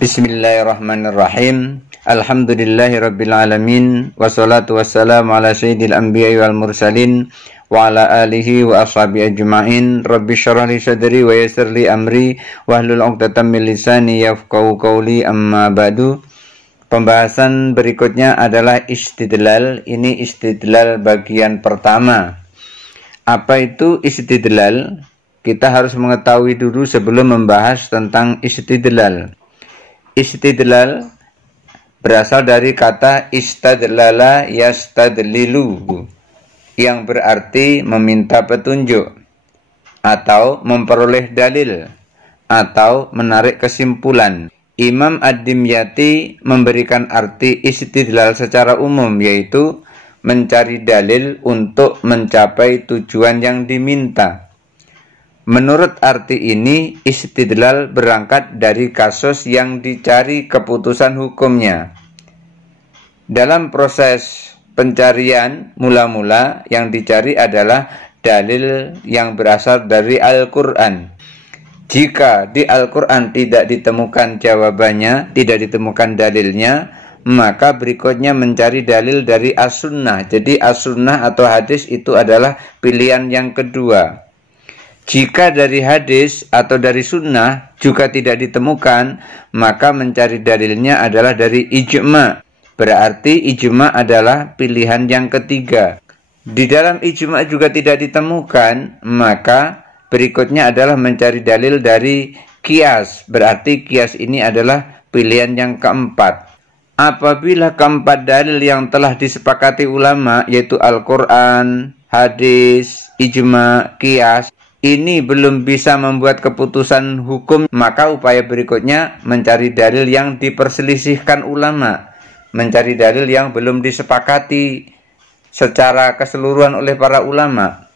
Bismillahirrahmanirrahim. Alhamdulillahirrabbilalamin. Wassalatu wassalamu ala sayyidil anbiya wal mursalin wa ala alihi wa ashabi ajma'in. Rabbi syrah li sadri wa yassir li amri wahlul 'uqdatam min lisani yafqahu qawli, amma ba'du. Pembahasan berikutnya adalah istidlal. Ini istidlal bagian pertama. Apa itu istidlal? Kita harus mengetahui dulu sebelum membahas tentang istidlal. Istidlal berasal dari kata istadlala yastadlilu, yang berarti meminta petunjuk atau memperoleh dalil atau menarik kesimpulan. Imam Ad-Dimyati memberikan arti istidlal secara umum, yaitu mencari dalil untuk mencapai tujuan yang diminta. Menurut arti ini, istidlal berangkat dari kasus yang dicari keputusan hukumnya. Dalam proses pencarian, mula-mula yang dicari adalah dalil yang berasal dari Al-Quran. Jika di Al-Quran tidak ditemukan jawabannya, tidak ditemukan dalilnya, maka berikutnya mencari dalil dari As-Sunnah. Jadi As-Sunnah atau hadis itu adalah pilihan yang kedua. Jika dari hadis atau dari sunnah juga tidak ditemukan, maka mencari dalilnya adalah dari ijma'. Berarti ijma' adalah pilihan yang ketiga. Di dalam ijma' juga tidak ditemukan, maka berikutnya adalah mencari dalil dari qiyas. Berarti qiyas ini adalah pilihan yang keempat. Apabila keempat dalil yang telah disepakati ulama, yaitu Al-Quran, hadis, ijma', qiyas, ini belum bisa membuat keputusan hukum, maka upaya berikutnya mencari dalil yang diperselisihkan ulama, mencari dalil yang belum disepakati secara keseluruhan oleh para ulama.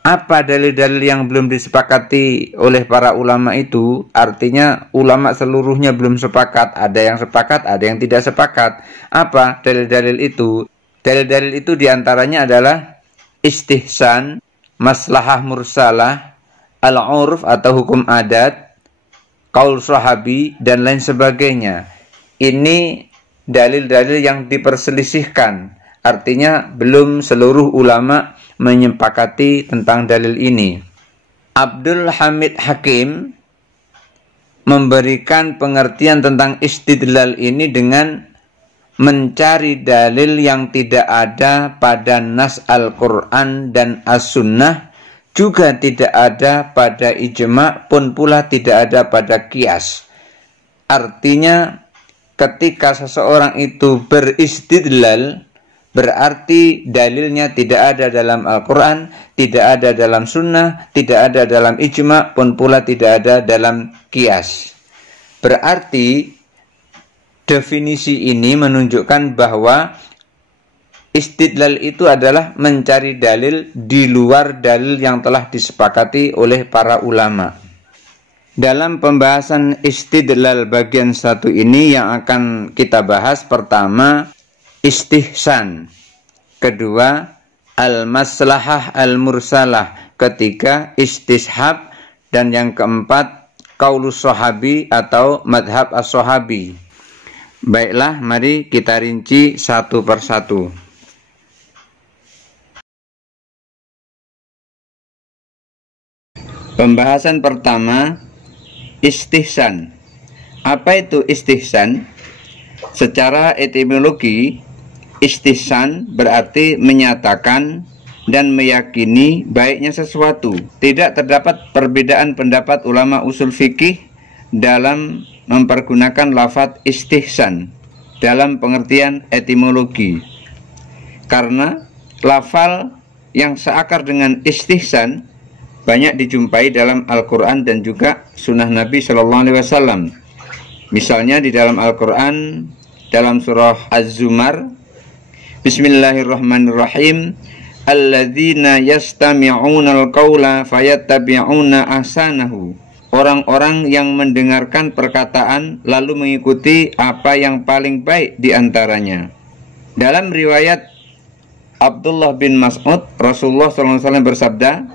Apa dalil-dalil yang belum disepakati oleh para ulama itu? Artinya ulama seluruhnya belum sepakat, ada yang sepakat, ada yang tidak sepakat. Apa dalil-dalil itu? Dalil-dalil itu diantaranya adalah istihsan, maslahah mursalah, al-urf atau hukum adat, qaul sahabi, dan lain sebagainya. Ini dalil-dalil yang diperselisihkan. Artinya belum seluruh ulama menyepakati tentang dalil ini. Abdul Hamid Hakim memberikan pengertian tentang istidlal ini dengan mencari dalil yang tidak ada pada nas Al-Quran dan As-Sunnah, juga tidak ada pada ijma', pun pula tidak ada pada qiyas. Artinya ketika seseorang itu beristidlal, berarti dalilnya tidak ada dalam Al-Quran, tidak ada dalam Sunnah, tidak ada dalam ijma', pun pula tidak ada dalam qiyas. Berarti definisi ini menunjukkan bahwa istidlal itu adalah mencari dalil di luar dalil yang telah disepakati oleh para ulama. Dalam pembahasan istidlal bagian 1 ini yang akan kita bahas, pertama istihsan, kedua al-maslahah al-mursalah, ketiga istishab, dan yang keempat qaulus sahabi atau madhab as-sahabi. Baiklah, mari kita rinci satu persatu. Pembahasan pertama, istihsan. Apa itu istihsan? Secara etimologi, istihsan berarti menyatakan dan meyakini baiknya sesuatu. Tidak terdapat perbedaan pendapat ulama usul fikih dalam mempergunakan lafaz istihsan dalam pengertian etimologi, karena lafal yang seakar dengan istihsan banyak dijumpai dalam Al-Quran dan juga sunnah Nabi SAW. Misalnya di dalam Al-Quran, dalam surah Az-Zumar, Bismillahirrahmanirrahim, alladzina yastami'una al-qawla fayattabi'una ahsanahu. Orang-orang yang mendengarkan perkataan lalu mengikuti apa yang paling baik di antaranya. Dalam riwayat Abdullah bin Mas'ud, Rasulullah SAW bersabda,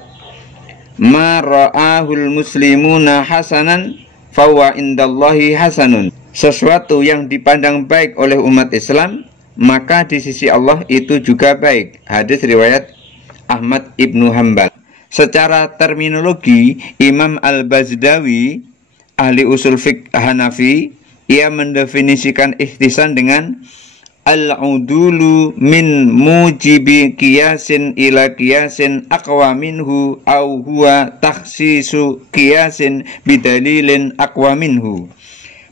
"Ma ra'ahul muslimuna hasanan fahuwa indallahi hasanun. Sesuatu yang dipandang baik oleh umat Islam, maka di sisi Allah itu juga baik. Hadis riwayat Ahmad Ibnu Hanbal. Secara terminologi, Imam Al-Bazdawi, ahli usul fiqh Hanafi, ia mendefinisikan ihtisan dengan al-udulu min mujibi kiyasin ila kiyasin aqwa minhu au huwa takhsisu kiyasin bidalilin aqwa minhu.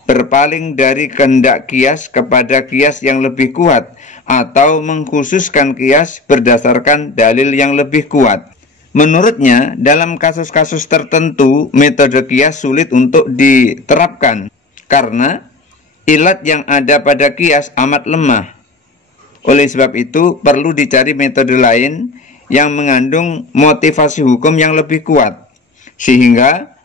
Berpaling dari kehendak kias kepada kias yang lebih kuat, atau mengkhususkan kias berdasarkan dalil yang lebih kuat. Menurutnya, dalam kasus-kasus tertentu, metode kias sulit untuk diterapkan karena ilat yang ada pada kias amat lemah. Oleh sebab itu, perlu dicari metode lain yang mengandung motivasi hukum yang lebih kuat, sehingga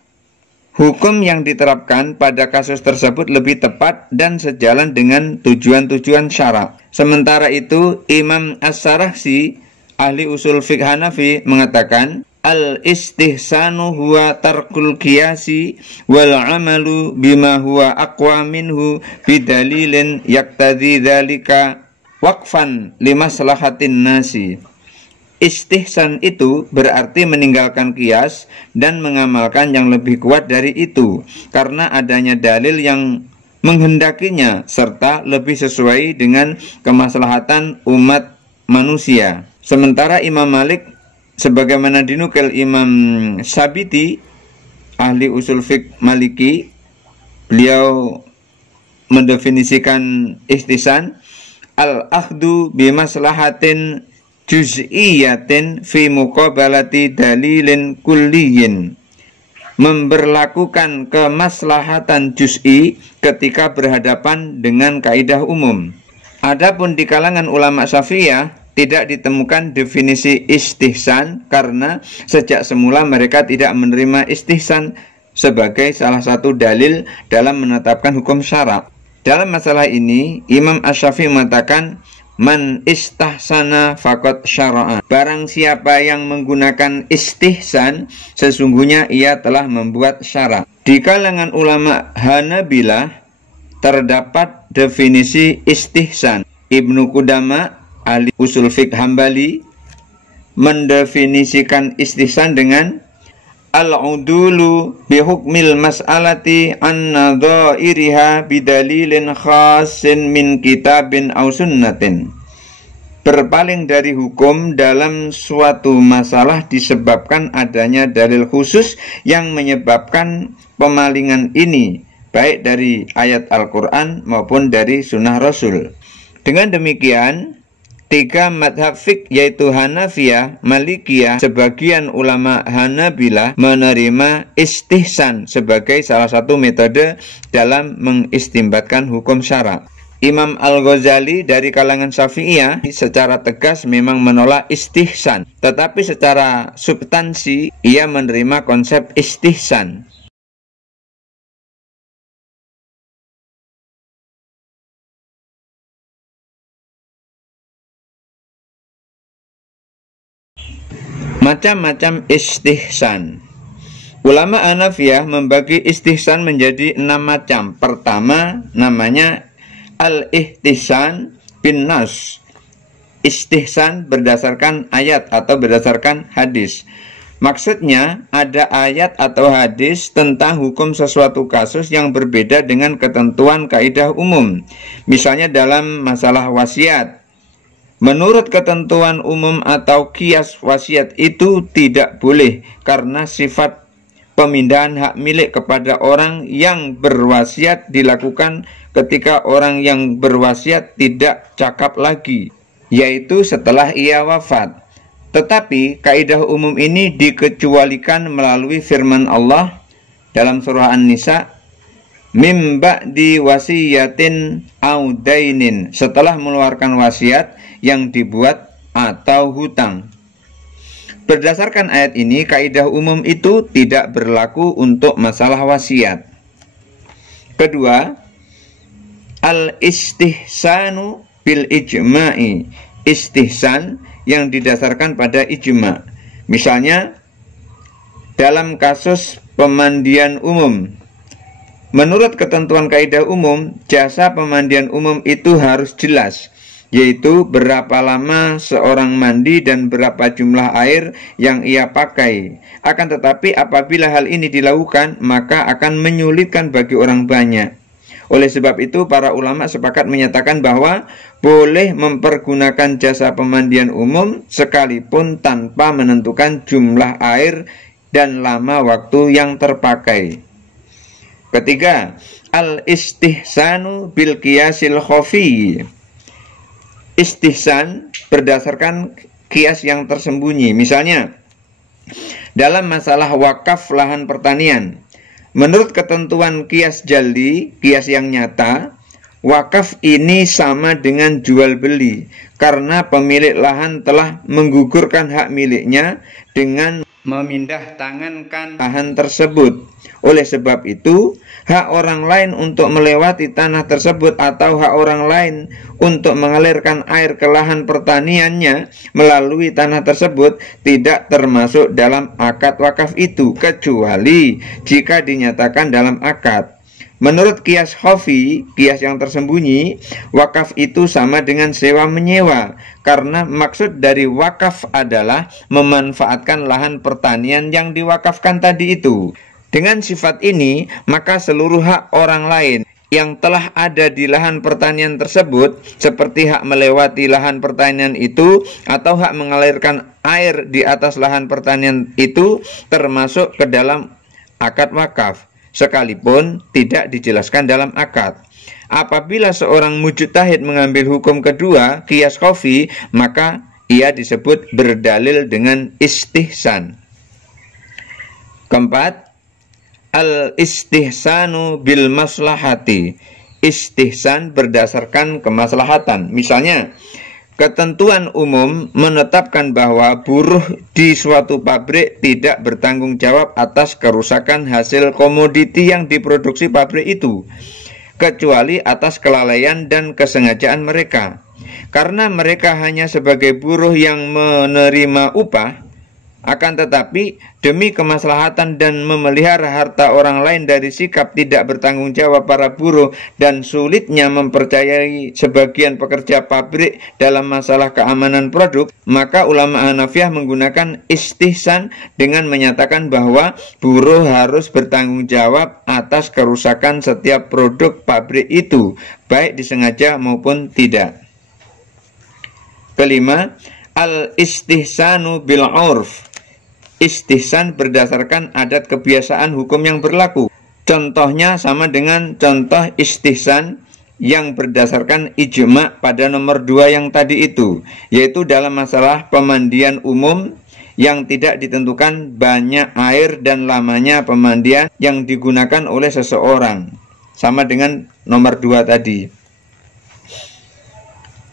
hukum yang diterapkan pada kasus tersebut lebih tepat dan sejalan dengan tujuan-tujuan syara. Sementara itu, Imam As-Sarakhsi, ahli usul fiqh Hanafi, mengatakan, al-istihsanu huwa tarkul qiyasi wal amalu bima huwa aqwa minhu bidalilin yaktadhi dzalika waqfan limaslahatin nasi. Istihsan itu berarti meninggalkan qiyas dan mengamalkan yang lebih kuat dari itu karena adanya dalil yang menghendakinya serta lebih sesuai dengan kemaslahatan umat manusia. Sementara Imam Malik, sebagaimana dinukil Imam Sabiti, ahli usul fiqh Maliki, beliau mendefinisikan ihtisan al-akhdu bimaslahatin juz'iyatin fi muqabalati dalilin kulliyin, memberlakukan kemaslahatan juz'i ketika berhadapan dengan kaidah umum. Adapun di kalangan ulama Syafi'iyah tidak ditemukan definisi istihsan karena sejak semula mereka tidak menerima istihsan sebagai salah satu dalil dalam menetapkan hukum syara. Dalam masalah ini, Imam Asy-Syafi'i mengatakan, man istahsana faqad syara'a. Barang siapa yang menggunakan istihsan, sesungguhnya ia telah membuat syara. Di kalangan ulama Hanabilah terdapat definisi istihsan. Ibnu Qudama, ahli usul fiqh Hambali, mendefinisikan istihsan dengan al-udulu bihukmil mas'alati an nadha'iriha bidalilin khasin min kitabin aw sunnatin. Berpaling dari hukum dalam suatu masalah disebabkan adanya dalil khusus yang menyebabkan pemalingan ini, baik dari ayat Al-Quran maupun dari sunnah Rasul. Dengan demikian, tiga madhab fiqh yaitu Hanafiyah, Malikiyah, sebagian ulama Hanabilah menerima istihsan sebagai salah satu metode dalam mengistimbatkan hukum syara. Imam Al-Ghazali dari kalangan Syafi'iyah secara tegas memang menolak istihsan, tetapi secara substansi ia menerima konsep istihsan. Macam-macam istihsan. Ulama Hanafiyah membagi istihsan menjadi 6 macam. Pertama, namanya al-ihtisan bin nas. Istihsan berdasarkan ayat atau berdasarkan hadis. Maksudnya, ada ayat atau hadis tentang hukum sesuatu kasus yang berbeda dengan ketentuan kaidah umum. Misalnya dalam masalah wasiat. Menurut ketentuan umum atau qiyas, wasiat itu tidak boleh karena sifat pemindahan hak milik kepada orang yang berwasiat dilakukan ketika orang yang berwasiat tidak cakap lagi, yaitu setelah ia wafat. Tetapi kaidah umum ini dikecualikan melalui firman Allah dalam surah An-Nisa, mim ba'di wasiyatin au dainin, setelah mengeluarkan wasiat yang dibuat atau hutang. Berdasarkan ayat ini, kaidah umum itu tidak berlaku untuk masalah wasiat. Kedua, al-istihsanu bil ijma'i, istihsan yang didasarkan pada ijma'. Misalnya dalam kasus pemandian umum, Menurut ketentuan kaidah umum, jasa pemandian umum itu harus jelas, yaitu berapa lama seorang mandi dan berapa jumlah air yang ia pakai. Akan tetapi apabila hal ini dilakukan, maka akan menyulitkan bagi orang banyak. Oleh sebab itu, para ulama sepakat menyatakan bahwa boleh mempergunakan jasa pemandian umum sekalipun tanpa menentukan jumlah air dan lama waktu yang terpakai. Ketiga, al-istihsanu bil qiyasil khafi. Istihsan berdasarkan kias yang tersembunyi. Misalnya, dalam masalah wakaf lahan pertanian, menurut ketentuan kias jaldi, kias yang nyata, wakaf ini sama dengan jual beli karena pemilik lahan telah menggugurkan hak miliknya dengan memindah tangankan lahan tersebut. Oleh sebab itu, hak orang lain untuk melewati tanah tersebut atau hak orang lain untuk mengalirkan air ke lahan pertaniannya melalui tanah tersebut tidak termasuk dalam akad wakaf itu, kecuali jika dinyatakan dalam akad. Menurut kias khafi, kias yang tersembunyi, wakaf itu sama dengan sewa menyewa, karena maksud dari wakaf adalah memanfaatkan lahan pertanian yang diwakafkan tadi itu. Dengan sifat ini, maka seluruh hak orang lain yang telah ada di lahan pertanian tersebut, seperti hak melewati lahan pertanian itu atau hak mengalirkan air di atas lahan pertanian itu, termasuk ke dalam akad wakaf, sekalipun tidak dijelaskan dalam akad. Apabila seorang mujtahid mengambil hukum kedua, qiyas khafi, maka ia disebut berdalil dengan istihsan. Keempat, al-istihsanu bil maslahati. Istihsan berdasarkan kemaslahatan. Misalnya, ketentuan umum menetapkan bahwa buruh di suatu pabrik tidak bertanggung jawab atas kerusakan hasil komoditi yang diproduksi pabrik itu, kecuali atas kelalaian dan kesengajaan mereka. Karena mereka hanya sebagai buruh yang menerima upah, akan tetapi demi kemaslahatan dan memelihara harta orang lain dari sikap tidak bertanggung jawab para buruh dan sulitnya mempercayai sebagian pekerja pabrik dalam masalah keamanan produk, maka ulama Hanafiyah menggunakan istihsan dengan menyatakan bahwa buruh harus bertanggung jawab atas kerusakan setiap produk pabrik itu, baik disengaja maupun tidak. Kelima, al-istihsanu bil 'urf. Istihsan berdasarkan adat kebiasaan hukum yang berlaku. Contohnya sama dengan contoh istihsan yang berdasarkan ijma' pada nomor 2 yang tadi itu, yaitu dalam masalah pemandian umum yang tidak ditentukan banyak air dan lamanya pemandian yang digunakan oleh seseorang, sama dengan nomor 2 tadi.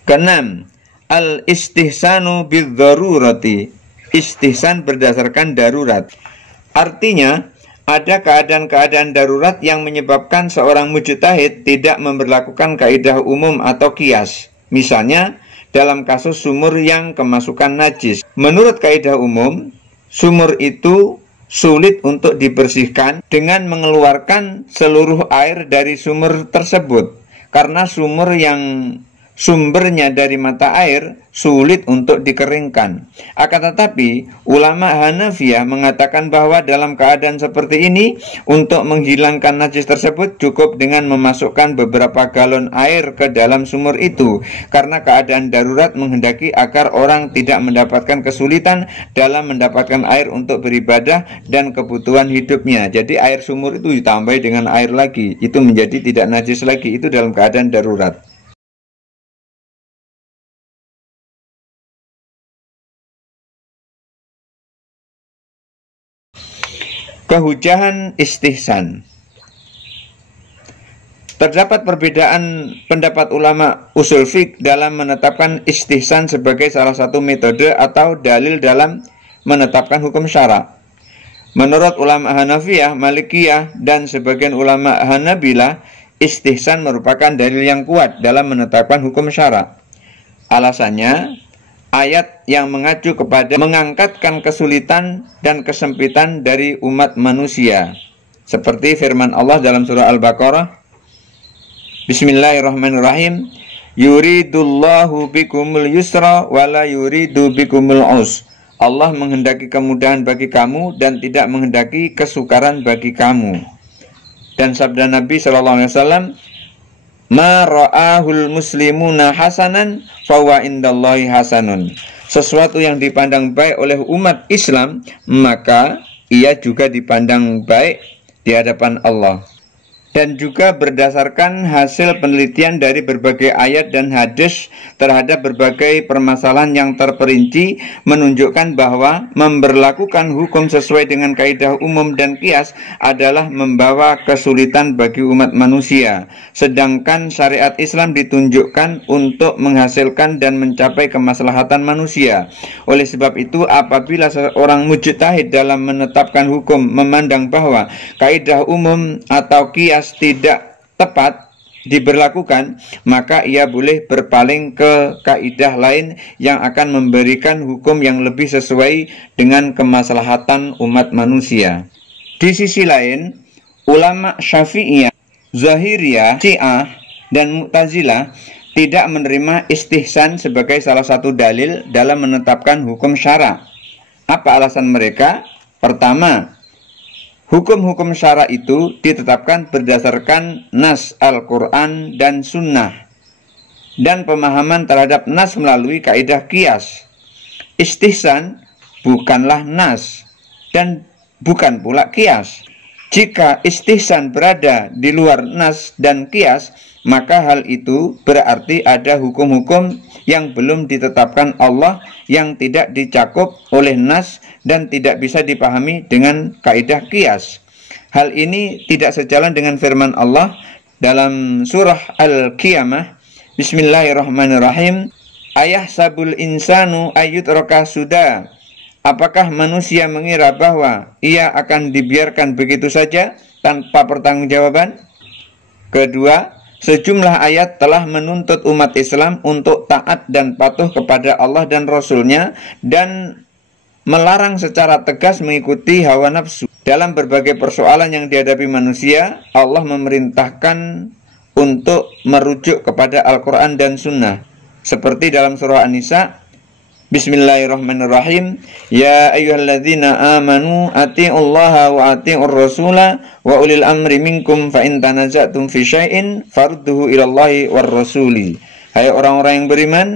Keenam, al-istihsanu bidz-dzarurati. Istihsan berdasarkan darurat. Artinya, ada keadaan-keadaan darurat yang menyebabkan seorang mujtahid tidak memberlakukan kaidah umum atau qiyas. Misalnya, dalam kasus sumur yang kemasukan najis. Menurut kaidah umum, sumur itu sulit untuk dibersihkan dengan mengeluarkan seluruh air dari sumur tersebut, karena sumur yang sumbernya dari mata air sulit untuk dikeringkan. Akan tetapi, ulama Hanafiyah mengatakan bahwa dalam keadaan seperti ini, untuk menghilangkan najis tersebut cukup dengan memasukkan beberapa galon air ke dalam sumur itu, karena keadaan darurat menghendaki agar orang tidak mendapatkan kesulitan dalam mendapatkan air untuk beribadah dan kebutuhan hidupnya. Jadi air sumur itu ditambahi dengan air lagi, itu menjadi tidak najis lagi, itu dalam keadaan darurat. Kehujahan istihsan. Terdapat perbedaan pendapat ulama usul fiqh dalam menetapkan istihsan sebagai salah satu metode atau dalil dalam menetapkan hukum syara. Menurut ulama Hanafiyah, Malikiyah, dan sebagian ulama Hanabilah, istihsan merupakan dalil yang kuat dalam menetapkan hukum syara. Alasannya, ayat yang mengacu kepada mengangkatkan kesulitan dan kesempitan dari umat manusia. Seperti firman Allah dalam surah Al-Baqarah, Bismillahirrahmanirrahim, yuridullahu bikumul yusra wala yuridu bikumul us. Allah menghendaki kemudahan bagi kamu dan tidak menghendaki kesukaran bagi kamu. Dan sabda Nabi SAW, ma ra'ahul muslimuna hasanan fawa indallahi hasanun. Sesuatu yang dipandang baik oleh umat Islam, maka ia juga dipandang baik di hadapan Allah. Dan juga berdasarkan hasil penelitian dari berbagai ayat dan hadis terhadap berbagai permasalahan yang terperinci, menunjukkan bahwa memberlakukan hukum sesuai dengan kaidah umum dan qiyas adalah membawa kesulitan bagi umat manusia. Sedangkan syariat Islam ditunjukkan untuk menghasilkan dan mencapai kemaslahatan manusia. Oleh sebab itu, apabila seorang mujtahid dalam menetapkan hukum memandang bahwa kaidah umum atau qiyas tidak tepat diberlakukan, maka ia boleh berpaling ke kaidah lain yang akan memberikan hukum yang lebih sesuai dengan kemaslahatan umat manusia. Di sisi lain, ulama Syafi'iyah, Zahiriyah, Syiah, dan Mu'tazilah tidak menerima istihsan sebagai salah satu dalil dalam menetapkan hukum syara. Apa alasan mereka? Pertama, hukum-hukum syara itu ditetapkan berdasarkan nas Al-Quran dan Sunnah dan pemahaman terhadap nas melalui kaidah qiyas. Istihsan bukanlah nas dan bukan pula qiyas. Jika istihsan berada di luar nas dan qiyas, maka hal itu berarti ada hukum-hukum yang belum ditetapkan Allah yang tidak dicakup oleh nas dan tidak bisa dipahami dengan kaidah qiyas. Hal ini tidak sejalan dengan firman Allah dalam surah Al-Qiyamah, Bismillahirrahmanirrahim, ayahsabul insanu ayyutraka suda. Apakah manusia mengira bahwa ia akan dibiarkan begitu saja tanpa pertanggungjawaban? Kedua, sejumlah ayat telah menuntut umat Islam untuk taat dan patuh kepada Allah dan Rasul-Nya dan melarang secara tegas mengikuti hawa nafsu. Dalam berbagai persoalan yang dihadapi manusia, Allah memerintahkan untuk merujuk kepada Al-Quran dan Sunnah. Seperti dalam surah An-Nisa, Bismillahirrahmanirrahim, ya ayyuhalladzina amanu ati'ullaha wa ati'ur rasula wa ulil amri minkum fa in tanaza'tum fi syai'in farudduhu ilallahi war rasuli. Hai orang-orang yang beriman,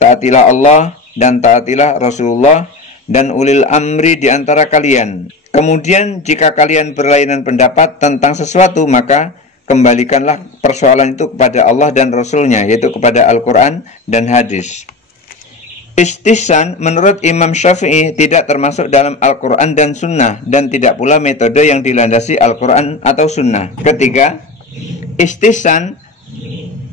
taatilah Allah dan taatilah Rasulullah dan ulil amri di antara kalian. Kemudian jika kalian berlainan pendapat tentang sesuatu, maka kembalikanlah persoalan itu kepada Allah dan Rasul-Nya, yaitu kepada Al-Quran dan hadis. Istihsan menurut Imam Syafi'i tidak termasuk dalam Al-Quran dan Sunnah dan tidak pula metode yang dilandasi Al-Quran atau Sunnah. Ketiga, istihsan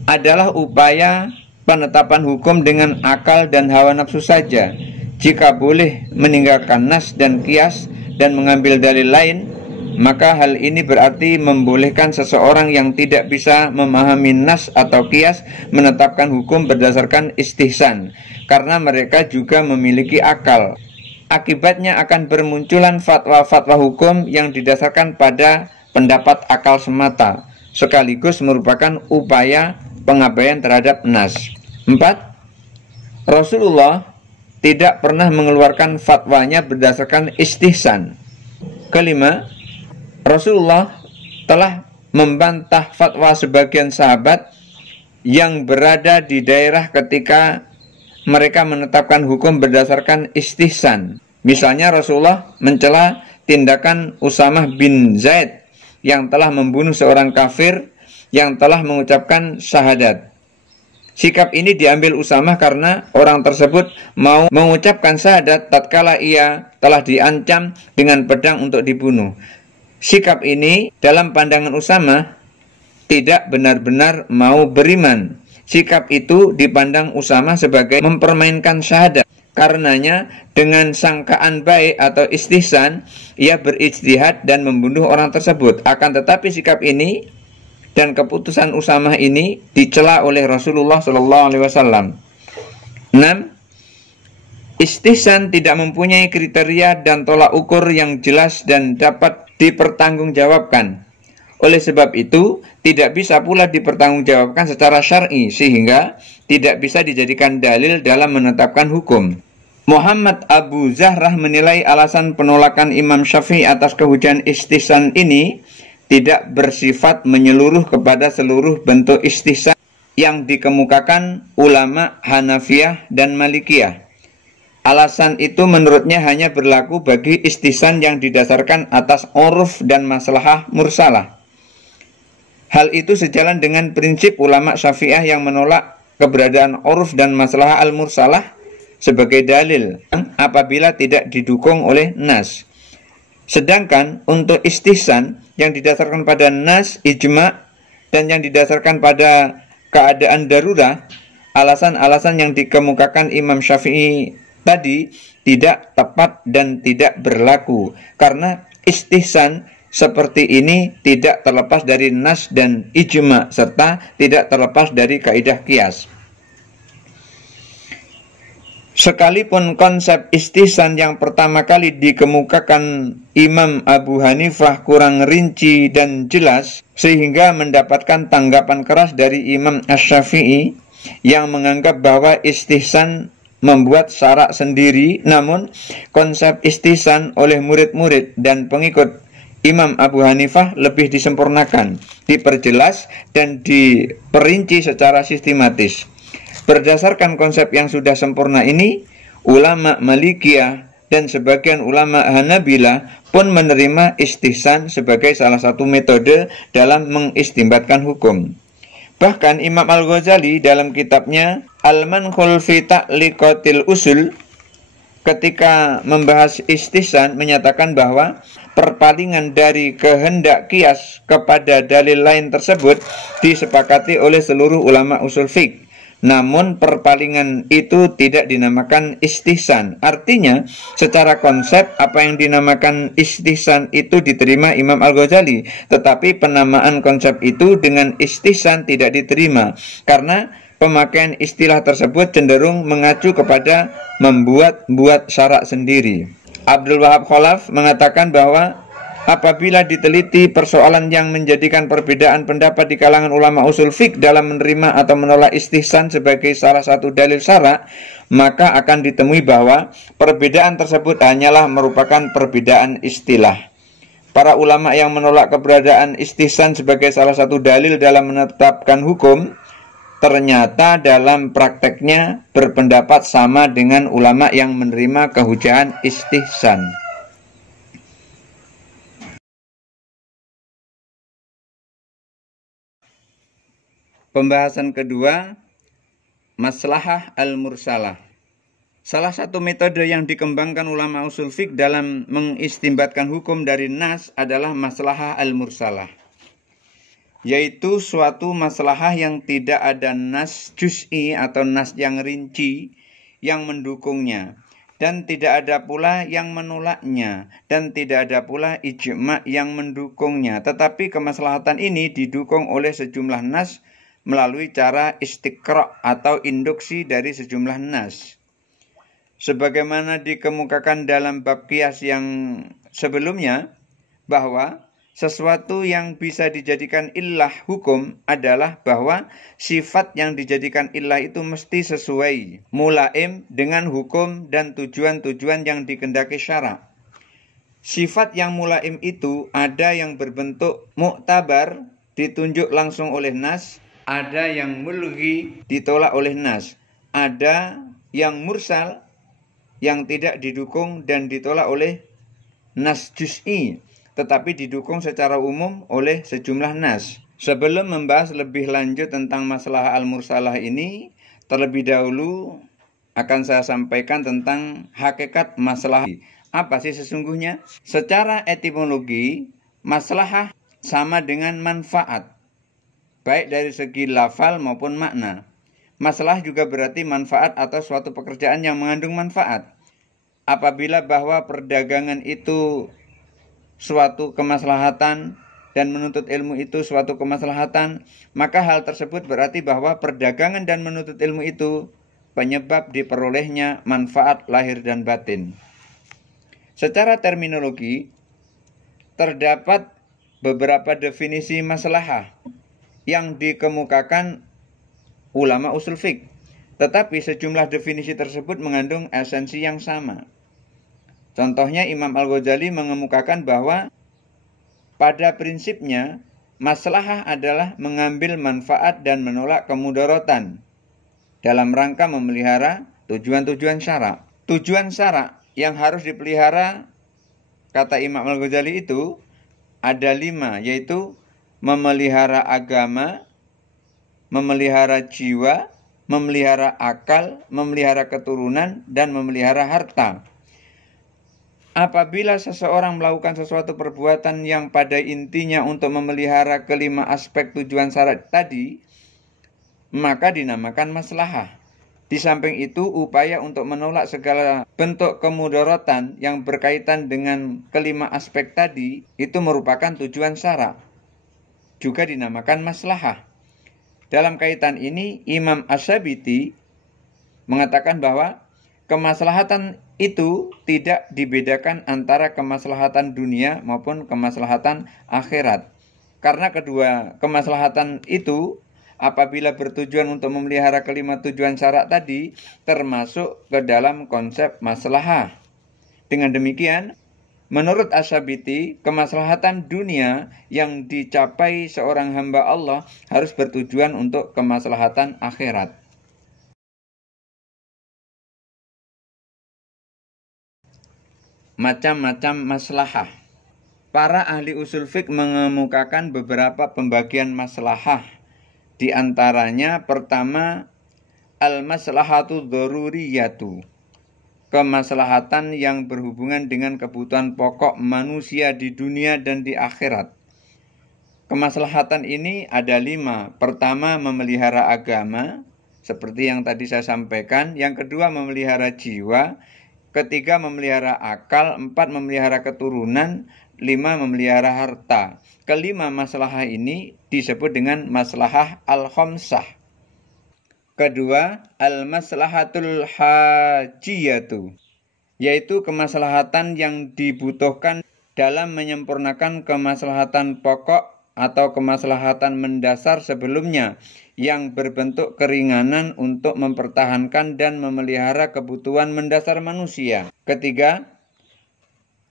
adalah upaya penetapan hukum dengan akal dan hawa nafsu saja. Jika boleh meninggalkan nas dan qiyas dan mengambil dalil lain, maka hal ini berarti membolehkan seseorang yang tidak bisa memahami nas atau qiyas menetapkan hukum berdasarkan istihsan, karena mereka juga memiliki akal. Akibatnya akan bermunculan fatwa-fatwa hukum yang didasarkan pada pendapat akal semata, sekaligus merupakan upaya pengabaian terhadap nas. 4. Rasulullah tidak pernah mengeluarkan fatwanya berdasarkan istihsan. Kelima, Rasulullah telah membantah fatwa sebagian sahabat yang berada di daerah ketika mereka menetapkan hukum berdasarkan istihsan. Misalnya Rasulullah mencela tindakan Usamah bin Zaid yang telah membunuh seorang kafir yang telah mengucapkan syahadat. Sikap ini diambil Usamah karena orang tersebut mau mengucapkan syahadat tatkala ia telah diancam dengan pedang untuk dibunuh. Sikap ini dalam pandangan Usamah tidak benar-benar mau beriman. Sikap itu dipandang Usamah sebagai mempermainkan syahadat. Karenanya dengan sangkaan baik atau istihsan, ia berijtihad dan membunuh orang tersebut. Akan tetapi sikap ini dan keputusan Usamah ini dicela oleh Rasulullah SAW. 6. Istihsan tidak mempunyai kriteria dan tolak ukur yang jelas dan dapat dipertanggungjawabkan. Oleh sebab itu, tidak bisa pula dipertanggungjawabkan secara syar'i, sehingga tidak bisa dijadikan dalil dalam menetapkan hukum. Muhammad Abu Zahrah menilai alasan penolakan Imam Syafi'i atas kehujanan istihsan ini tidak bersifat menyeluruh kepada seluruh bentuk istihsan yang dikemukakan ulama Hanafiyah dan Malikiyah. Alasan itu menurutnya hanya berlaku bagi istihsan yang didasarkan atas uruf dan maslahah mursalah. Hal itu sejalan dengan prinsip ulama Syafi'iyah yang menolak keberadaan uruf dan maslahah al-mursalah sebagai dalil apabila tidak didukung oleh nas. Sedangkan untuk istihsan yang didasarkan pada nas, ijma', dan yang didasarkan pada keadaan darurat, alasan-alasan yang dikemukakan Imam Syafi'i tadi tidak tepat dan tidak berlaku, karena istihsan seperti ini tidak terlepas dari nas dan ijma, serta tidak terlepas dari kaidah qiyas. Sekalipun konsep istihsan yang pertama kali dikemukakan Imam Abu Hanifah kurang rinci dan jelas, sehingga mendapatkan tanggapan keras dari Imam Asy-Syafi'i yang menganggap bahwa istihsan membuat syarak sendiri, namun konsep istihsan oleh murid-murid dan pengikut Imam Abu Hanifah lebih disempurnakan, diperjelas, dan diperinci secara sistematis. Berdasarkan konsep yang sudah sempurna ini, ulama Malikiyah dan sebagian ulama Hanabilah pun menerima istihsan sebagai salah satu metode dalam mengistinbatkan hukum. Bahkan Imam Al-Ghazali dalam kitabnya Al-Manhul fi Ta'liqatil Usul ketika membahas istihsan menyatakan bahwa perpalingan dari kehendak qiyas kepada dalil lain tersebut disepakati oleh seluruh ulama usul fiqh. Namun perpalingan itu tidak dinamakan istihsan. Artinya, secara konsep apa yang dinamakan istihsan itu diterima Imam Al-Ghazali, tetapi penamaan konsep itu dengan istihsan tidak diterima karena pemakaian istilah tersebut cenderung mengacu kepada membuat syarak sendiri. Abdul Wahab Khalaf mengatakan bahwa apabila diteliti persoalan yang menjadikan perbedaan pendapat di kalangan ulama usul fiqh dalam menerima atau menolak istihsan sebagai salah satu dalil syarak, maka akan ditemui bahwa perbedaan tersebut hanyalah merupakan perbedaan istilah. Para ulama yang menolak keberadaan istihsan sebagai salah satu dalil dalam menetapkan hukum ternyata dalam prakteknya berpendapat sama dengan ulama yang menerima kehujahan istihsan. Pembahasan kedua, maslahah al-mursalah. Salah satu metode yang dikembangkan ulama usul fiqh dalam mengistinbatkan hukum dari nas adalah maslahah al-mursalah, yaitu suatu maslahah yang tidak ada nas juz'i atau nas yang rinci yang mendukungnya, dan tidak ada pula yang menolaknya, dan tidak ada pula ijma' yang mendukungnya, tetapi kemaslahatan ini didukung oleh sejumlah nas melalui cara istiqra' atau induksi dari sejumlah nas. Sebagaimana dikemukakan dalam bab qiyas yang sebelumnya, bahwa sesuatu yang bisa dijadikan illah hukum adalah bahwa sifat yang dijadikan illah itu mesti sesuai mulaim dengan hukum dan tujuan-tujuan yang dikehendaki syarak. Sifat yang mulaim itu ada yang berbentuk muktabar, ditunjuk langsung oleh nas, ada yang mulghi, ditolak oleh nas, ada yang mursal, yang tidak didukung dan ditolak oleh nas juz'i, tetapi didukung secara umum oleh sejumlah nas. Sebelum membahas lebih lanjut tentang masalah al-mursalah ini, terlebih dahulu akan saya sampaikan tentang hakikat masalah. Apa sih sesungguhnya? Secara etimologi, maslahah sama dengan manfaat, baik dari segi lafal maupun makna. Masalah juga berarti manfaat atau suatu pekerjaan yang mengandung manfaat. Apabila bahwa perdagangan itu suatu kemaslahatan dan menuntut ilmu itu suatu kemaslahatan, maka hal tersebut berarti bahwa perdagangan dan menuntut ilmu itu penyebab diperolehnya manfaat lahir dan batin. Secara terminologi, terdapat beberapa definisi maslahah yang dikemukakan ulama usul fiqh, tetapi sejumlah definisi tersebut mengandung esensi yang sama. Contohnya Imam Al-Ghazali mengemukakan bahwa pada prinsipnya maslahah adalah mengambil manfaat dan menolak kemudaratan dalam rangka memelihara tujuan-tujuan syara. Tujuan syara yang harus dipelihara, kata Imam Al-Ghazali, itu ada 5, yaitu memelihara agama, memelihara jiwa, memelihara akal, memelihara keturunan, dan memelihara harta. Apabila seseorang melakukan sesuatu perbuatan yang pada intinya untuk memelihara kelima aspek tujuan syarat tadi, maka dinamakan maslahah. Di samping itu, upaya untuk menolak segala bentuk kemudaratan yang berkaitan dengan kelima aspek tadi itu merupakan tujuan syara, juga dinamakan maslahah. Dalam kaitan ini, Imam Asy-Syabiti mengatakan bahwa kemaslahatan itu tidak dibedakan antara kemaslahatan dunia maupun kemaslahatan akhirat. Karena kedua kemaslahatan itu apabila bertujuan untuk memelihara kelima tujuan syarak tadi termasuk ke dalam konsep maslahah. Dengan demikian, menurut Asy-Syabiti, kemaslahatan dunia yang dicapai seorang hamba Allah harus bertujuan untuk kemaslahatan akhirat. Macam-macam maslahah. Para ahli usul fiqh mengemukakan beberapa pembagian maslahah. Di antaranya pertama, al-maslahatu dzaruriyatu, kemaslahatan yang berhubungan dengan kebutuhan pokok manusia di dunia dan di akhirat. Kemaslahatan ini ada 5. Pertama, memelihara agama, seperti yang tadi saya sampaikan. Yang kedua, memelihara jiwa. Ketiga, memelihara akal. 4, memelihara keturunan. 5, memelihara harta. Kelima maslahah ini disebut dengan maslahah al-khamsah. Kedua, al-maslahatul hajiyatu, yaitu kemaslahatan yang dibutuhkan dalam menyempurnakan kemaslahatan pokok atau kemaslahatan mendasar sebelumnya yang berbentuk keringanan untuk mempertahankan dan memelihara kebutuhan mendasar manusia. Ketiga,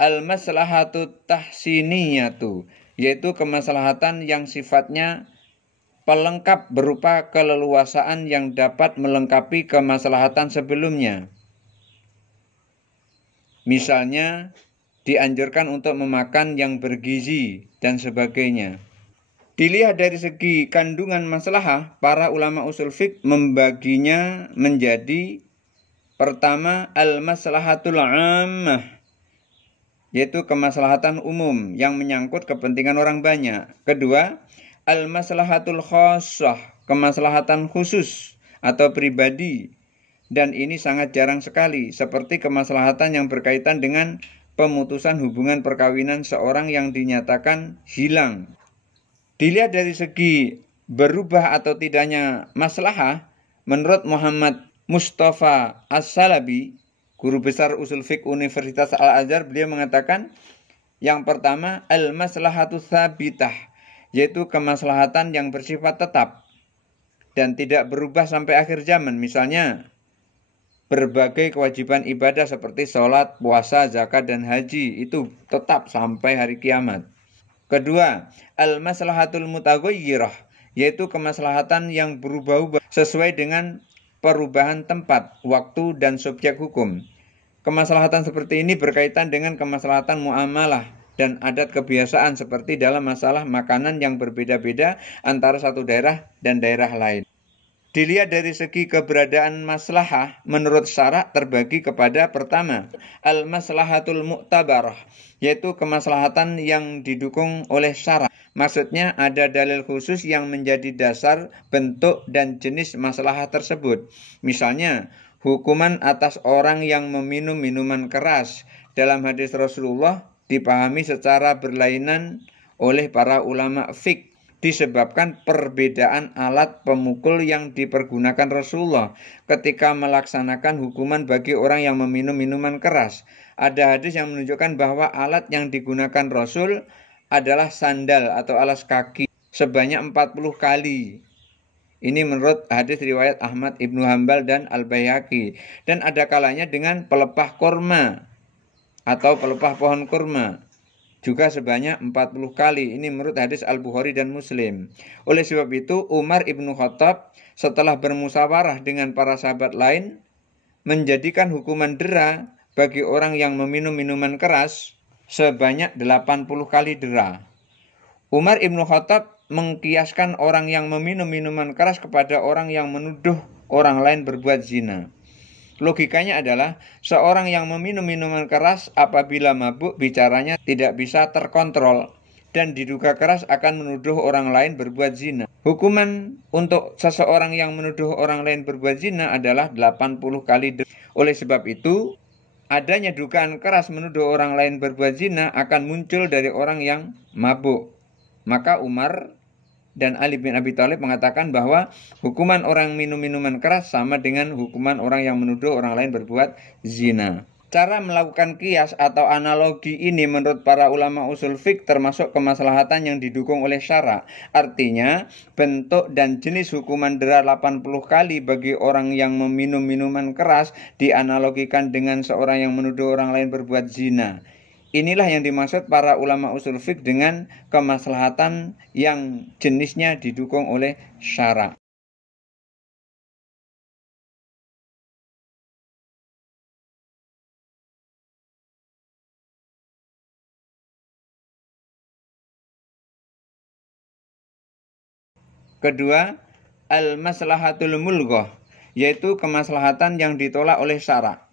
al-maslahatu tahsiniyatu, yaitu kemaslahatan yang sifatnya pelengkap berupa keleluasaan yang dapat melengkapi kemaslahatan sebelumnya. Misalnya, dianjurkan untuk memakan yang bergizi dan sebagainya. Dilihat dari segi kandungan maslahah, para ulama usul fiqh membaginya menjadi pertama, al-maslahatul 'ammah, yaitu kemaslahatan umum yang menyangkut kepentingan orang banyak. Kedua, al-maslahatul khassah, kemaslahatan khusus atau pribadi, dan ini sangat jarang sekali, seperti kemaslahatan yang berkaitan dengan pemutusan hubungan perkawinan seorang yang dinyatakan hilang. Dilihat dari segi berubah atau tidaknya maslahah, menurut Muhammad Mustafa As-Salabi, guru besar usul fiqh Universitas Al-Azhar, beliau mengatakan yang pertama, al-maslahatu tsabitah, yaitu kemaslahatan yang bersifat tetap dan tidak berubah sampai akhir zaman. Misalnya, berbagai kewajiban ibadah seperti sholat, puasa, zakat, dan haji itu tetap sampai hari kiamat. Kedua, al-maslahatul mutaghayyirah, yaitu kemaslahatan yang berubah-ubah sesuai dengan perubahan tempat, waktu, dan subjek hukum. Kemaslahatan seperti ini berkaitan dengan kemaslahatan muamalah dan adat kebiasaan seperti dalam masalah makanan yang berbeda-beda antara satu daerah dan daerah lain. Dilihat dari segi keberadaan maslahah, menurut syara terbagi kepada pertama, al-maslahatul mu'tabarah, yaitu kemaslahatan yang didukung oleh syara. Maksudnya ada dalil khusus yang menjadi dasar, bentuk, dan jenis maslahah tersebut. Misalnya, hukuman atas orang yang meminum minuman keras dalam hadis Rasulullah dipahami secara berlainan oleh para ulama fiqh disebabkan perbedaan alat pemukul yang dipergunakan Rasulullah ketika melaksanakan hukuman bagi orang yang meminum minuman keras. Ada hadis yang menunjukkan bahwa alat yang digunakan Rasul adalah sandal atau alas kaki sebanyak 40 kali. Ini menurut hadis riwayat Ahmad Ibnu Hambal dan Al-Baihaqi. Dan ada kalanya dengan pelepah kurma atau pelepah pohon kurma juga sebanyak 40 kali. Ini menurut hadis Al-Bukhari dan Muslim. Oleh sebab itu Umar Ibnu Khattab setelah bermusyawarah dengan para sahabat lain menjadikan hukuman dera bagi orang yang meminum minuman keras sebanyak 80 kali dera. Umar Ibnu Khattab mengkiaskan orang yang meminum minuman keras kepada orang yang menuduh orang lain berbuat zina. Logikanya adalah seorang yang meminum minuman keras apabila mabuk bicaranya tidak bisa terkontrol dan diduga keras akan menuduh orang lain berbuat zina. Hukuman untuk seseorang yang menuduh orang lain berbuat zina adalah 80 kali dera. Oleh sebab itu, adanya dugaan keras menuduh orang lain berbuat zina akan muncul dari orang yang mabuk. Maka Umar dan Ali bin Abi Thalib mengatakan bahwa hukuman orang minum minuman keras sama dengan hukuman orang yang menuduh orang lain berbuat zina. Cara melakukan kias atau analogi ini menurut para ulama usul fiqh termasuk kemaslahatan yang didukung oleh syara. Artinya, bentuk dan jenis hukuman dera 80 kali bagi orang yang meminum minuman keras dianalogikan dengan seorang yang menuduh orang lain berbuat zina. Inilah yang dimaksud para ulama usul fiqh dengan kemaslahatan yang jenisnya didukung oleh syara. Kedua, al-maslahatul mulghah, yaitu kemaslahatan yang ditolak oleh syara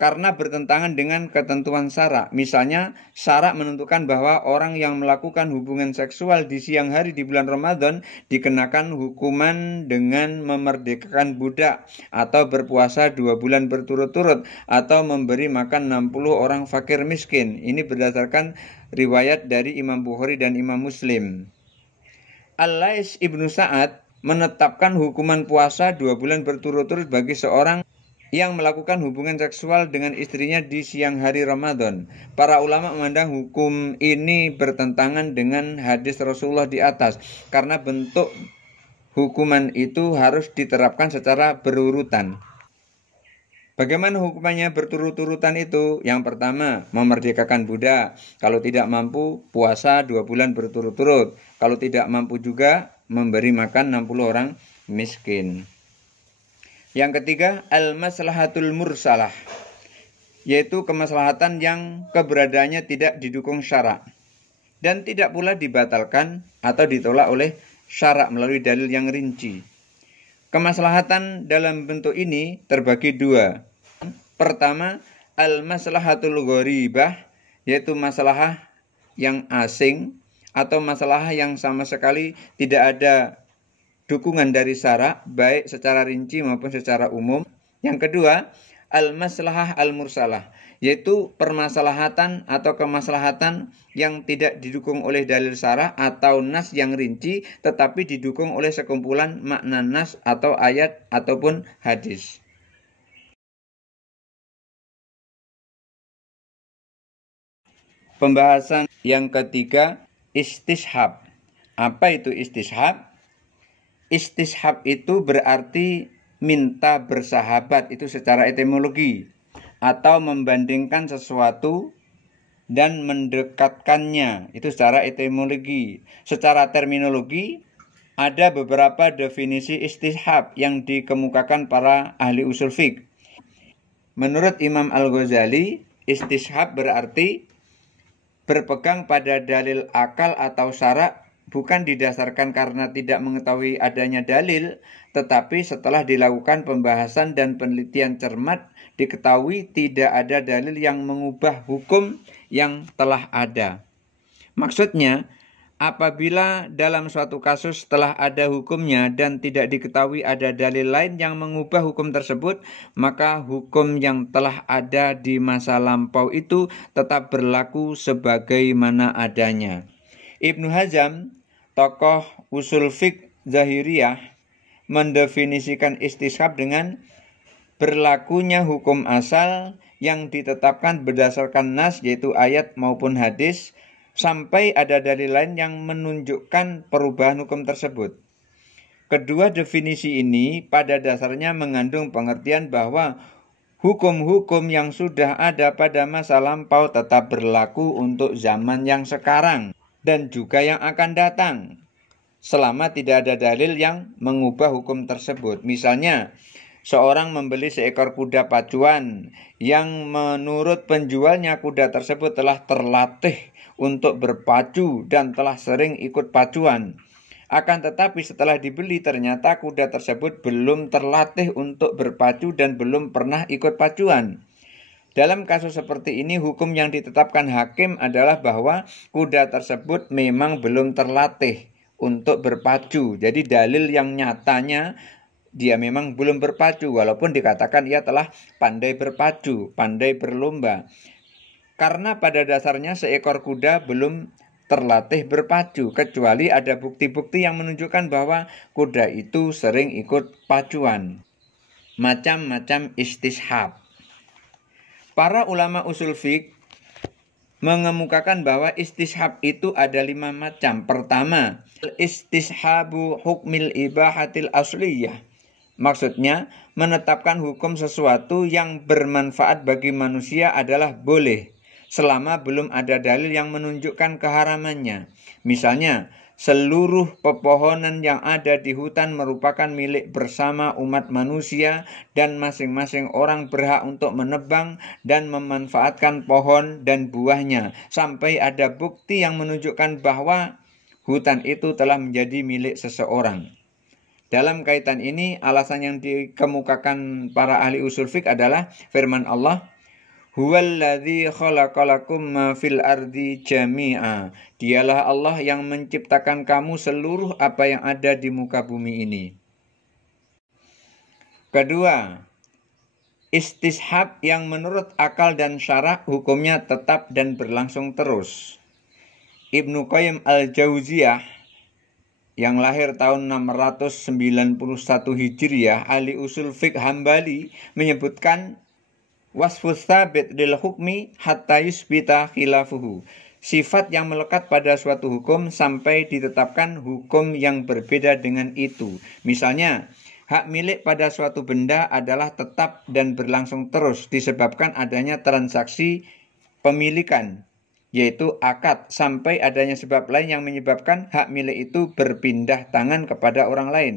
karena bertentangan dengan ketentuan syara. Misalnya, syara menentukan bahwa orang yang melakukan hubungan seksual di siang hari di bulan Ramadan dikenakan hukuman dengan memerdekakan budak atau berpuasa 2 bulan berturut-turut atau memberi makan 60 orang fakir miskin. Ini berdasarkan riwayat dari Imam Bukhari dan Imam Muslim. Al-Lais Ibnu Sa'ad menetapkan hukuman puasa 2 bulan berturut-turut bagi seorang yang melakukan hubungan seksual dengan istrinya di siang hari Ramadan. Para ulama memandang hukum ini bertentangan dengan hadis Rasulullah di atas karena bentuk hukuman itu harus diterapkan secara berurutan. Bagaimana hukumannya berturut-turutan itu? Yang pertama, memerdekakan budak. Kalau tidak mampu, puasa 2 bulan berturut-turut. Kalau tidak mampu juga, memberi makan 60 orang miskin. Yang ketiga, al-maslahatul mursalah, yaitu kemaslahatan yang keberadaannya tidak didukung syara dan tidak pula dibatalkan atau ditolak oleh syara melalui dalil yang rinci. Kemaslahatan dalam bentuk ini terbagi dua. Pertama, al-maslahatul gharibah, yaitu masalah yang asing atau masalah yang sama sekali tidak ada dukungan dari syara, baik secara rinci maupun secara umum. Yang kedua, al-maslahah al-mursalah, yaitu permaslahatan atau kemaslahatan yang tidak didukung oleh dalil syara atau nas yang rinci, tetapi didukung oleh sekumpulan makna nas atau ayat ataupun hadis. Pembahasan yang ketiga, istishab. Apa itu istishab? Istishab itu berarti minta bersahabat, itu secara etimologi, atau membandingkan sesuatu dan mendekatkannya, itu secara etimologi. Secara terminologi, ada beberapa definisi istishab yang dikemukakan para ahli usul fiqh. Menurut Imam Al-Ghazali, istishab berarti berpegang pada dalil akal atau syara, bukan didasarkan karena tidak mengetahui adanya dalil, tetapi setelah dilakukan pembahasan dan penelitian cermat, diketahui tidak ada dalil yang mengubah hukum yang telah ada. Maksudnya, apabila dalam suatu kasus telah ada hukumnya dan tidak diketahui ada dalil lain yang mengubah hukum tersebut, maka hukum yang telah ada di masa lampau itu tetap berlaku sebagaimana adanya. Ibnu Hazm tokoh usul fiqh Zahiriyah mendefinisikan istishab dengan berlakunya hukum asal yang ditetapkan berdasarkan nas, yaitu ayat maupun hadis, sampai ada dalil lain yang menunjukkan perubahan hukum tersebut. Kedua definisi ini pada dasarnya mengandung pengertian bahwa hukum-hukum yang sudah ada pada masa lampau tetap berlaku untuk zaman yang sekarang dan juga yang akan datang, selama tidak ada dalil yang mengubah hukum tersebut. Misalnya, seorang membeli seekor kuda pacuan yang menurut penjualnya kuda tersebut telah terlatih untuk berpacu dan telah sering ikut pacuan. Akan tetapi setelah dibeli ternyata kuda tersebut belum terlatih untuk berpacu dan belum pernah ikut pacuan. Dalam kasus seperti ini, hukum yang ditetapkan hakim adalah bahwa kuda tersebut memang belum terlatih untuk berpacu. Jadi dalil yang nyatanya dia memang belum berpacu, walaupun dikatakan ia telah pandai berpacu, pandai berlomba. Karena pada dasarnya seekor kuda belum terlatih berpacu, kecuali ada bukti-bukti yang menunjukkan bahwa kuda itu sering ikut pacuan. Macam-macam istishab. Para ulama usul fiqh mengemukakan bahwa istishab itu ada 5 macam. Pertama, istishabu hukmil ibahatil asliyah. Maksudnya, menetapkan hukum sesuatu yang bermanfaat bagi manusia adalah boleh, selama belum ada dalil yang menunjukkan keharamannya. Misalnya, seluruh pepohonan yang ada di hutan merupakan milik bersama umat manusia dan masing-masing orang berhak untuk menebang dan memanfaatkan pohon dan buahnya sampai ada bukti yang menunjukkan bahwa hutan itu telah menjadi milik seseorang. Dalam kaitan ini, alasan yang dikemukakan para ahli usul fiqh adalah firman Allah, Huwallazi khalaqalakum ma fil ardi jami'a. Dialah Allah yang menciptakan kamu seluruh apa yang ada di muka bumi ini. Kedua, istishab yang menurut akal dan syara hukumnya tetap dan berlangsung terus. Ibnu Qayyim al-Jauziyah yang lahir tahun 691 Hijriah, ahli usul fiqh Hambali, menyebutkan wasfus tsabit lil hukmi hatta yusbita khilafuhu. Sifat yang melekat pada suatu hukum sampai ditetapkan hukum yang berbeda dengan itu. Misalnya, hak milik pada suatu benda adalah tetap dan berlangsung terus disebabkan adanya transaksi pemilikan, yaitu akad, sampai adanya sebab lain yang menyebabkan hak milik itu berpindah tangan kepada orang lain.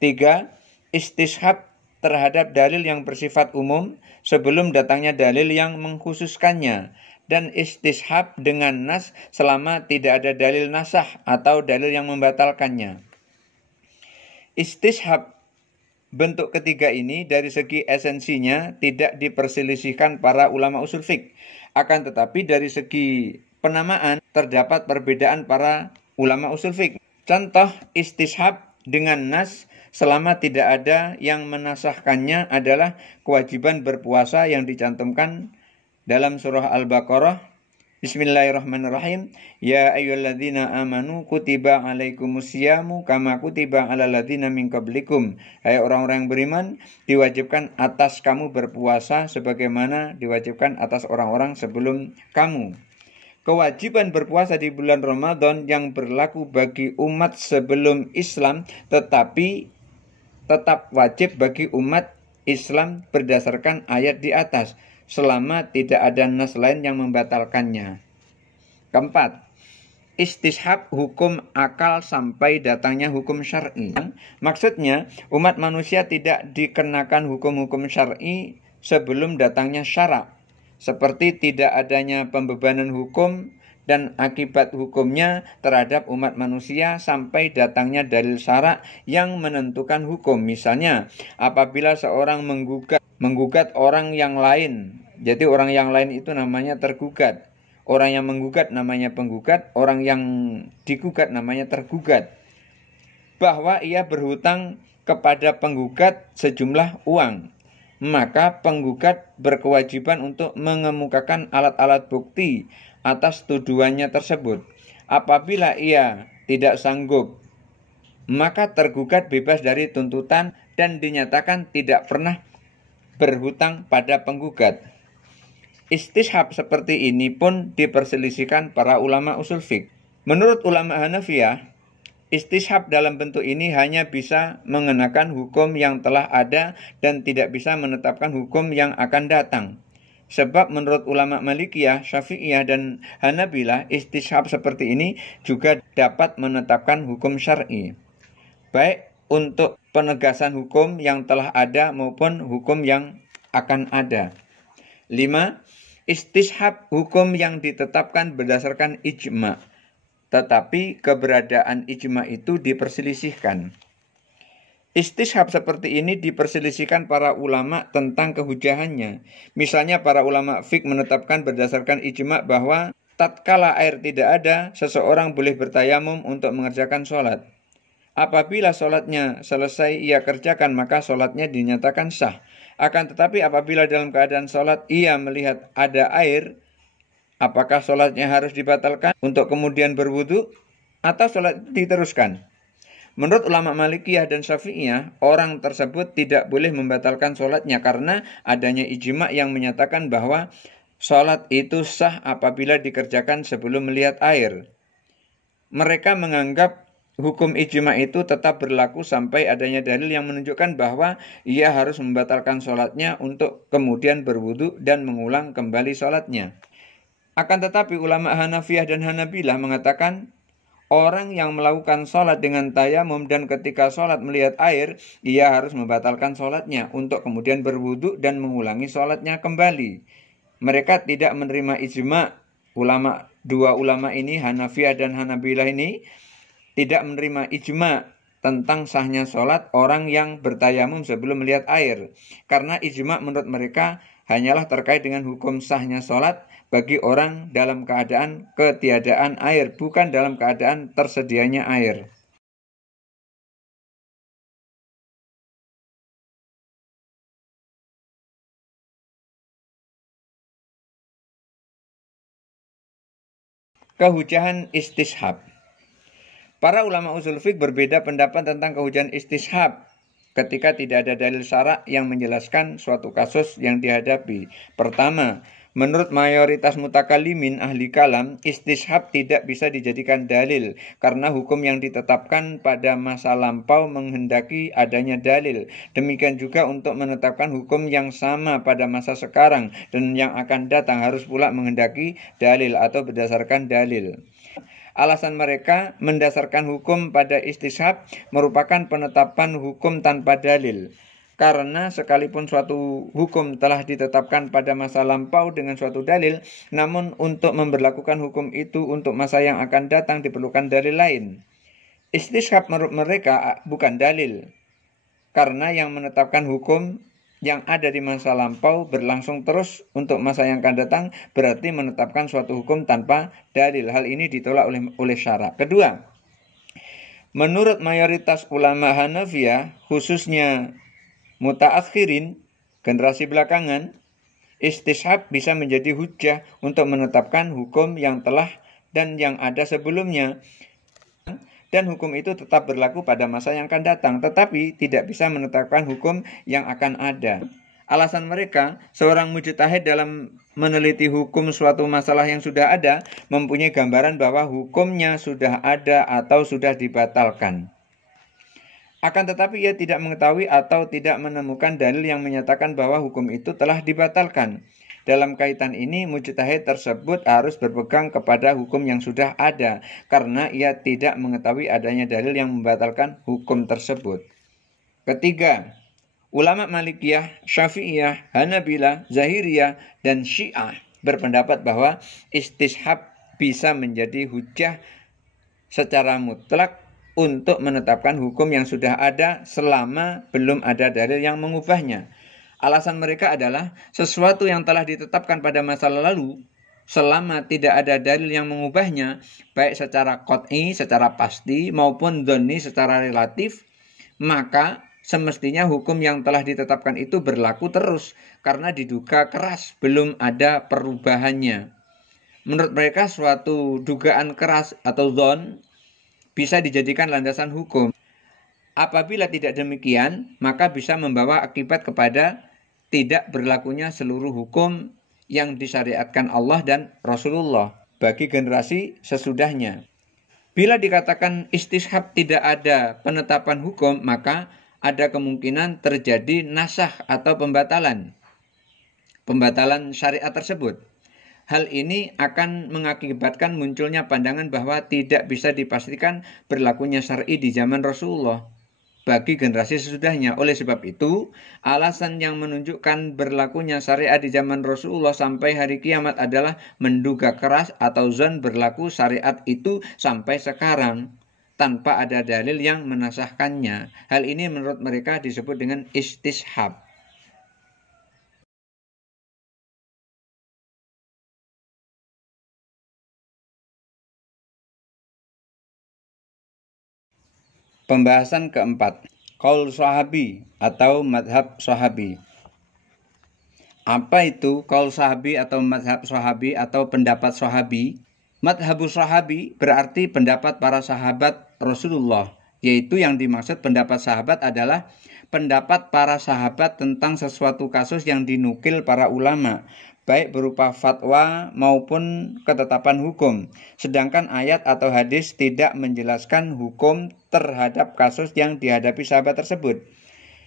3. Istishab terhadap dalil yang bersifat umum sebelum datangnya dalil yang mengkhususkannya, dan istishab dengan nas selama tidak ada dalil nasah atau dalil yang membatalkannya. Istishab bentuk ketiga ini dari segi esensinya tidak diperselisihkan para ulama usul fiqh. Akan tetapi dari segi penamaan terdapat perbedaan para ulama usul fiqh. Contoh istishab dengan nas selama tidak ada yang menasahkannya adalah kewajiban berpuasa yang dicantumkan dalam surah Al-Baqarah. Bismillahirrahmanirrahim. Ya ayyuhalladzina amanu kutiba alaikumusyamu kama kutiba alal ladzina min qablikum. Hai orang-orang yang beriman, diwajibkan atas kamu berpuasa sebagaimana diwajibkan atas orang-orang sebelum kamu. Kewajiban berpuasa di bulan Ramadan yang berlaku bagi umat sebelum Islam tetapi tetap wajib bagi umat Islam berdasarkan ayat di atas, selama tidak ada nas lain yang membatalkannya. Keempat, istishab hukum akal sampai datangnya hukum syar'i. Maksudnya, umat manusia tidak dikenakan hukum-hukum syar'i sebelum datangnya syara', seperti tidak adanya pembebanan hukum dan akibat hukumnya terhadap umat manusia sampai datangnya dalil syara' yang menentukan hukum. Misalnya, apabila seorang menggugat orang yang lain, jadi orang yang lain itu namanya tergugat. Orang yang menggugat namanya penggugat, orang yang digugat namanya tergugat. Bahwa ia berhutang kepada penggugat sejumlah uang, maka penggugat berkewajiban untuk mengemukakan alat-alat bukti atas tuduhannya tersebut. Apabila ia tidak sanggup, maka tergugat bebas dari tuntutan dan dinyatakan tidak pernah berhutang pada penggugat. Istishab seperti ini pun diperselisihkan para ulama usul fiqh. Menurut ulama Hanafiyah, istishab dalam bentuk ini hanya bisa mengenakan hukum yang telah ada dan tidak bisa menetapkan hukum yang akan datang. Sebab menurut ulama Malikiyah, Syafi'iyah, dan Hanabilah, istishab seperti ini juga dapat menetapkan hukum syar'i, baik untuk penegasan hukum yang telah ada maupun hukum yang akan ada. 5. Istishab hukum yang ditetapkan berdasarkan ijma', tetapi keberadaan ijma' itu diperselisihkan. Istishab seperti ini diperselisihkan para ulama tentang kehujahannya. Misalnya para ulama fiqh menetapkan berdasarkan ijma' bahwa tatkala air tidak ada, seseorang boleh bertayamum untuk mengerjakan sholat. Apabila sholatnya selesai ia kerjakan, maka sholatnya dinyatakan sah. Akan tetapi apabila dalam keadaan sholat ia melihat ada air, apakah sholatnya harus dibatalkan untuk kemudian berwudu atau sholat diteruskan? Menurut ulama Malikiyah dan Syafi'iyah, orang tersebut tidak boleh membatalkan sholatnya karena adanya ijma' yang menyatakan bahwa sholat itu sah apabila dikerjakan sebelum melihat air. Mereka menganggap hukum ijma' itu tetap berlaku sampai adanya dalil yang menunjukkan bahwa ia harus membatalkan sholatnya untuk kemudian berwudu dan mengulang kembali sholatnya. Akan tetapi ulama Hanafiyah dan Hanabilah mengatakan orang yang melakukan sholat dengan tayamum dan ketika sholat melihat air, ia harus membatalkan sholatnya untuk kemudian berwudu dan mengulangi sholatnya kembali. Mereka tidak menerima ijma'. Dua ulama ini, Hanafiyah dan Hanabilah ini, tidak menerima ijma' tentang sahnya sholat orang yang bertayamum sebelum melihat air. Karena ijma' menurut mereka hanyalah terkait dengan hukum sahnya sholat bagi orang dalam keadaan ketiadaan air, bukan dalam keadaan tersedianya air. Kehujahan istishab. Para ulama usul fiqh berbeda pendapat tentang kehujahan istishab ketika tidak ada dalil syara' yang menjelaskan suatu kasus yang dihadapi. Pertama, menurut mayoritas mutakalimin ahli kalam, istishab tidak bisa dijadikan dalil karena hukum yang ditetapkan pada masa lampau menghendaki adanya dalil. Demikian juga untuk menetapkan hukum yang sama pada masa sekarang dan yang akan datang harus pula menghendaki dalil atau berdasarkan dalil. Alasan mereka mendasarkan hukum pada istishab merupakan penetapan hukum tanpa dalil. Karena sekalipun suatu hukum telah ditetapkan pada masa lampau dengan suatu dalil, namun untuk memberlakukan hukum itu untuk masa yang akan datang diperlukan dalil lain. Istishab menurut mereka bukan dalil, karena yang menetapkan hukum yang ada di masa lampau berlangsung terus untuk masa yang akan datang berarti menetapkan suatu hukum tanpa dalil. Hal ini ditolak oleh syara'. Kedua, menurut mayoritas ulama Hanafiyah, khususnya mutaakhirin, generasi belakangan, istishab bisa menjadi hujjah untuk menetapkan hukum yang telah dan yang ada sebelumnya. Dan hukum itu tetap berlaku pada masa yang akan datang, tetapi tidak bisa menetapkan hukum yang akan ada. Alasan mereka, seorang mujtahid dalam meneliti hukum suatu masalah yang sudah ada, mempunyai gambaran bahwa hukumnya sudah ada atau sudah dibatalkan. Akan tetapi ia tidak mengetahui atau tidak menemukan dalil yang menyatakan bahwa hukum itu telah dibatalkan. Dalam kaitan ini, mujtahid tersebut harus berpegang kepada hukum yang sudah ada, karena ia tidak mengetahui adanya dalil yang membatalkan hukum tersebut. Ketiga, ulama Malikiyah, Syafi'iyah, Hanabilah, Zahiriyah, dan Syiah berpendapat bahwa istishab bisa menjadi hujjah secara mutlak untuk menetapkan hukum yang sudah ada selama belum ada dalil yang mengubahnya. Alasan mereka adalah sesuatu yang telah ditetapkan pada masa lalu selama tidak ada dalil yang mengubahnya, baik secara qat'i, secara pasti, maupun dhonni, secara relatif, maka semestinya hukum yang telah ditetapkan itu berlaku terus karena diduga keras belum ada perubahannya. Menurut mereka suatu dugaan keras atau dhon bisa dijadikan landasan hukum. Apabila tidak demikian, maka bisa membawa akibat kepada tidak berlakunya seluruh hukum yang disyariatkan Allah dan Rasulullah bagi generasi sesudahnya. Bila dikatakan istishab tidak ada penetapan hukum, maka ada kemungkinan terjadi nasakh atau pembatalan syariat tersebut. Hal ini akan mengakibatkan munculnya pandangan bahwa tidak bisa dipastikan berlakunya syar'i di zaman Rasulullah bagi generasi sesudahnya. Oleh sebab itu, alasan yang menunjukkan berlakunya syariat di zaman Rasulullah sampai hari kiamat adalah menduga keras atau zon berlaku syariat itu sampai sekarang tanpa ada dalil yang menasahkannya. Hal ini menurut mereka disebut dengan istishab. Pembahasan keempat, qaul sahabi atau madhab sahabi. Apa itu qaul sahabi atau madhab sahabi atau pendapat sahabi? Madhabus sahabi berarti pendapat para sahabat Rasulullah, yaitu yang dimaksud pendapat sahabat adalah pendapat para sahabat tentang sesuatu kasus yang dinukil para ulama, baik berupa fatwa maupun ketetapan hukum. Sedangkan ayat atau hadis tidak menjelaskan hukum terhadap kasus yang dihadapi sahabat tersebut.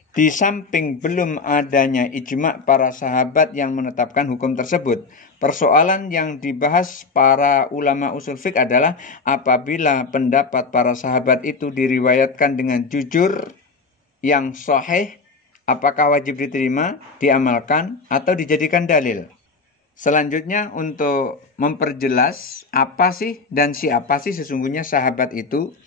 Di samping belum adanya ijma' para sahabat yang menetapkan hukum tersebut, persoalan yang dibahas para ulama usul fiqh adalah apabila pendapat para sahabat itu diriwayatkan dengan jujur yang sahih, apakah wajib diterima, diamalkan, atau dijadikan dalil. Selanjutnya untuk memperjelas apa sih dan siapa sih sesungguhnya sahabat itu.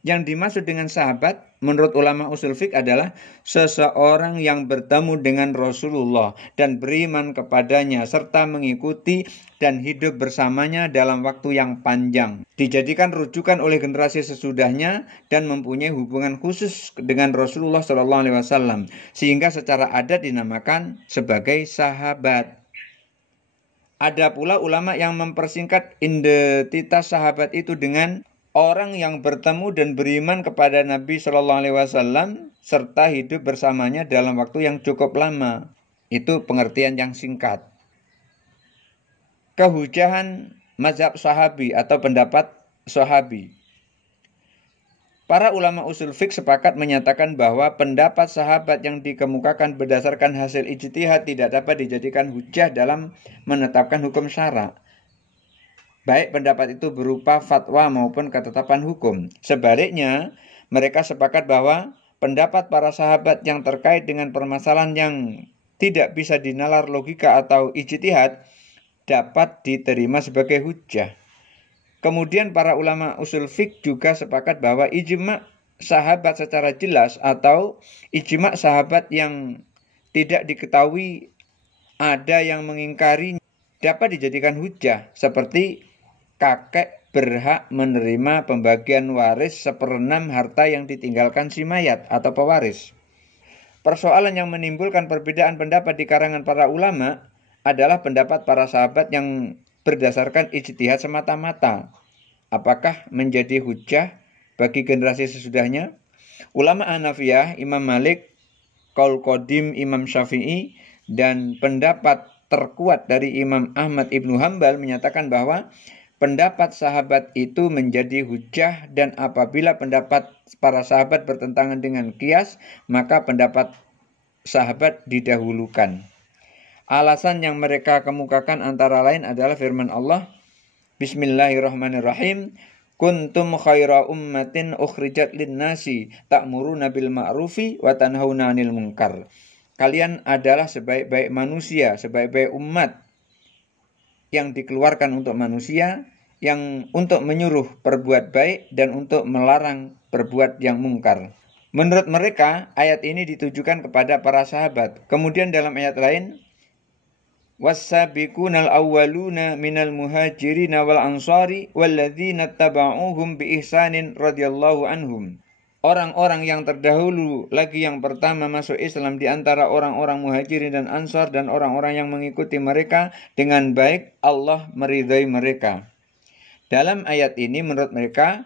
Yang dimaksud dengan sahabat menurut ulama usul fiqh adalah seseorang yang bertemu dengan Rasulullah dan beriman kepadanya serta mengikuti dan hidup bersamanya dalam waktu yang panjang. Dijadikan rujukan oleh generasi sesudahnya dan mempunyai hubungan khusus dengan Rasulullah SAW sehingga secara adat dinamakan sebagai sahabat. Ada pula ulama yang mempersingkat identitas sahabat itu dengan orang yang bertemu dan beriman kepada Nabi Shallallahu Alaihi Wasallam serta hidup bersamanya dalam waktu yang cukup lama. Itu pengertian yang singkat. Kehujahan mazhab sahabi atau pendapat sahabi. Para ulama usul fiqh sepakat menyatakan bahwa pendapat sahabat yang dikemukakan berdasarkan hasil ijtihad tidak dapat dijadikan hujah dalam menetapkan hukum syara'. Baik pendapat itu berupa fatwa maupun ketetapan hukum. Sebaliknya, mereka sepakat bahwa pendapat para sahabat yang terkait dengan permasalahan yang tidak bisa dinalar logika atau ijtihad dapat diterima sebagai hujjah. Kemudian para ulama usul fiqh juga sepakat bahwa ijma' sahabat secara jelas atau ijma' sahabat yang tidak diketahui ada yang mengingkari dapat dijadikan hujjah, seperti kakek berhak menerima pembagian waris 1/6 harta yang ditinggalkan si mayat atau pewaris. Persoalan yang menimbulkan perbedaan pendapat di kalangan para ulama adalah pendapat para sahabat yang berdasarkan ijtihad semata-mata. Apakah menjadi hujjah bagi generasi sesudahnya? Ulama Hanafiyah, Imam Malik, qaul qadim Imam Syafi'i, dan pendapat terkuat dari Imam Ahmad Ibnu Hambal menyatakan bahwa pendapat sahabat itu menjadi hujjah, dan apabila pendapat para sahabat bertentangan dengan qiyas, maka pendapat sahabat didahulukan. Alasan yang mereka kemukakan antara lain adalah firman Allah, Bismillahirrahmanirrahim, kuntum khaira ummatin ukhrijat linnasi ta'muruna bil ma'rufi wa tanhauna 'anil munkar. Kalian adalah sebaik-baik manusia, sebaik-baik umat yang dikeluarkan untuk manusia, yang untuk menyuruh berbuat baik dan untuk melarang berbuat yang mungkar. Menurut mereka, ayat ini ditujukan kepada para sahabat. Kemudian dalam ayat lain, was-sabiqunal awwaluna minal muhajirin wal ansari walladzina taba'uhum bi ihsanin radhiyallahu anhum. Orang-orang yang terdahulu lagi yang pertama masuk Islam di antara orang-orang muhajirin dan ansar dan orang-orang yang mengikuti mereka dengan baik, Allah meridhai mereka. Dalam ayat ini menurut mereka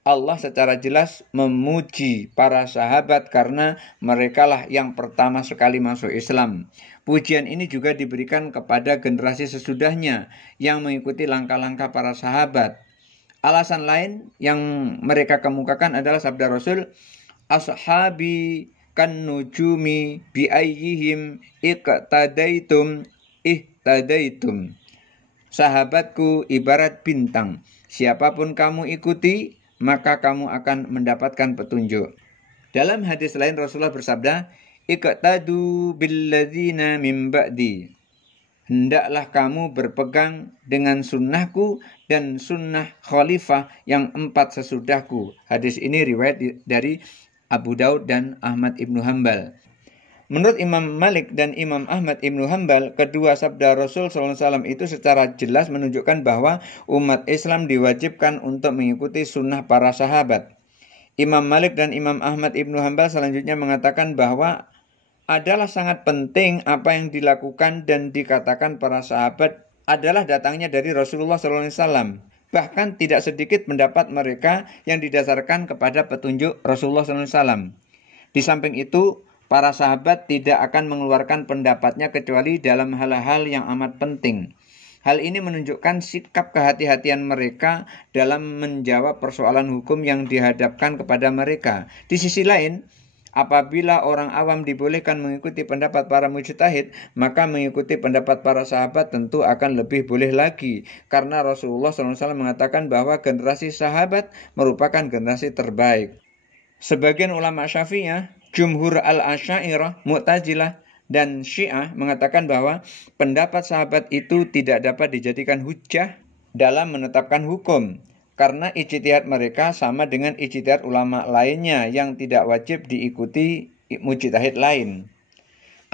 Allah secara jelas memuji para sahabat karena merekalah yang pertama sekali masuk Islam. Pujian ini juga diberikan kepada generasi sesudahnya yang mengikuti langkah-langkah para sahabat. Alasan lain yang mereka kemukakan adalah sabda Rasul, ashabi kan nujumi bi ayyihim iqtadaitum ihtadaitum. Sahabatku ibarat bintang, siapapun kamu ikuti, maka kamu akan mendapatkan petunjuk. Dalam hadis lain Rasulullah bersabda, iqtadu billadzina min ba'di. Hendaklah kamu berpegang dengan sunnahku dan sunnah khalifah yang 4 sesudahku. Hadis ini riwayat dari Abu Daud dan Ahmad Ibnu Hanbal. Menurut Imam Malik dan Imam Ahmad Ibnu Hanbal, kedua sabda Rasul SAW itu secara jelas menunjukkan bahwa umat Islam diwajibkan untuk mengikuti sunnah para sahabat. Imam Malik dan Imam Ahmad Ibnu Hanbal selanjutnya mengatakan bahwa adalah sangat penting apa yang dilakukan dan dikatakan para sahabat adalah datangnya dari Rasulullah SAW. Bahkan tidak sedikit pendapat mereka yang didasarkan kepada petunjuk Rasulullah SAW. Di samping itu, para sahabat tidak akan mengeluarkan pendapatnya kecuali dalam hal-hal yang amat penting. Hal ini menunjukkan sikap kehati-hatian mereka dalam menjawab persoalan hukum yang dihadapkan kepada mereka. Di sisi lain, apabila orang awam dibolehkan mengikuti pendapat para mujtahid, maka mengikuti pendapat para sahabat tentu akan lebih boleh lagi. Karena Rasulullah SAW mengatakan bahwa generasi sahabat merupakan generasi terbaik. Sebagian ulama Syafi'iyah, Jumhur al-Asy'ariyah, Mu'tazilah, dan Syiah mengatakan bahwa pendapat sahabat itu tidak dapat dijadikan hujjah dalam menetapkan hukum. Karena ijtihad mereka sama dengan ijtihad ulama lainnya yang tidak wajib diikuti mujtahid lain.